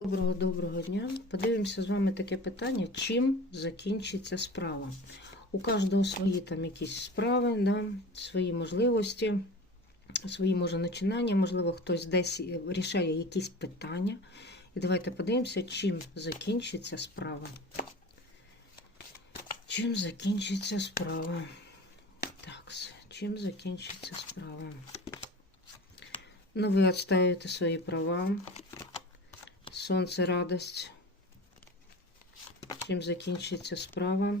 Доброго доброго дня. Подивимося з вами таке питання, чим закінчиться справа. У кожного свої там якісь справи, да, свої можливості, свої може начинання, можливо, хтось десь рішає якісь питання. І давайте подивимося, чим закінчиться справа. Чим закінчиться справа? Так, чим закінчиться справа? Ну, ви відставите свої права. Сонце радость. Чим закінчиться справа?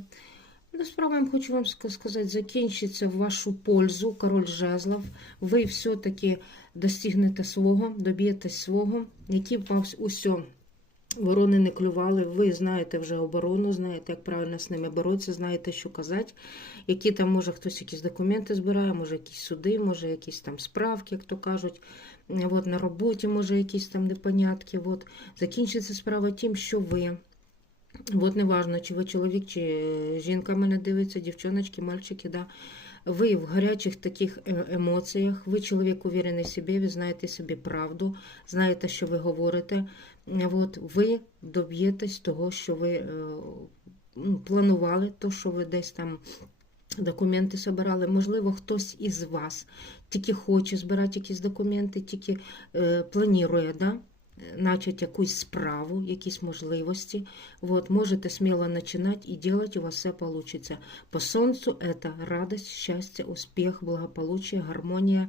Ну, справа, я хочу вам ска- сказати, закінчиться в вашу пользу, король жезлов. Ви все-таки достигнете свого, доб'єтесь свого, які б вас усьо ворони не клювали. Ви знаєте вже оборону, знаєте, як правильно з ними боротися, знаєте, що казати. Які там, може, хтось якісь документи збирає, може, якісь суди, може, якісь там справки, як то кажуть. От на роботі, може, якісь там непонятки. От. Закінчиться справа тим, що ви. От неважно, чи ви чоловік, чи е, жінка мене дивиться, дівчоночки, мальчики, да. Ви в гарячих таких е- емоціях, ви чоловік уверений в собі, ви знаєте собі правду, знаєте, що ви говорите. От, ви доб'єтесь того, що ви е, ну, планували, то, що ви десь там документи збирали. Можливо, хтось із вас тільки хоче збирати якісь документи, тільки планує, да? Начать якусь справу, якісь можливості. Вот, можете смело начинать и делать, у вас все получится. По солнцу это радость, счастье, успех, благополучие, гармонія,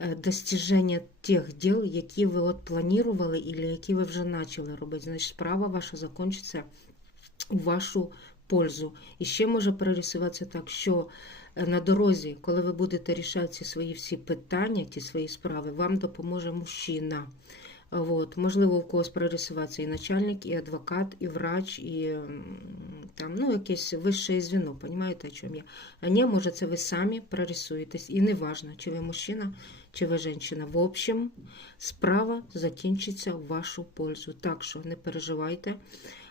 е, достиження тих діл, які ви от планували, або які ви вже почали робити. Значить, справа ваша закінчиться у вашу пользу. І ще може перерисуватися так, що е, на дорозі, коли ви будете рішати свої всі питання, ті свої справи, вам допоможе мужчина. Вот. Можливо, у когось прорисуватися і начальник, і адвокат, і врач, і там, ну, якесь вище звіно, розумієте, о чому я? А ні, може, це ви самі прорисуєтесь. І не важно, чи ви мужчина, чи ви жінка. В общем, справа закінчиться в вашу пользу. Так що не переживайте.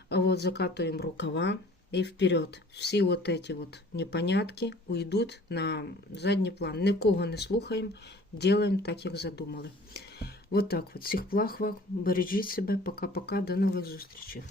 А вот закатываем рукава и вперед. Всі вот эти вот непонятки уйдуть на задній план. Нікого не слухаємо, делаємо так, як задумали. Вот так вот. Всіх плахва, бережіть себе. Пока-пока. До нових зустрічей.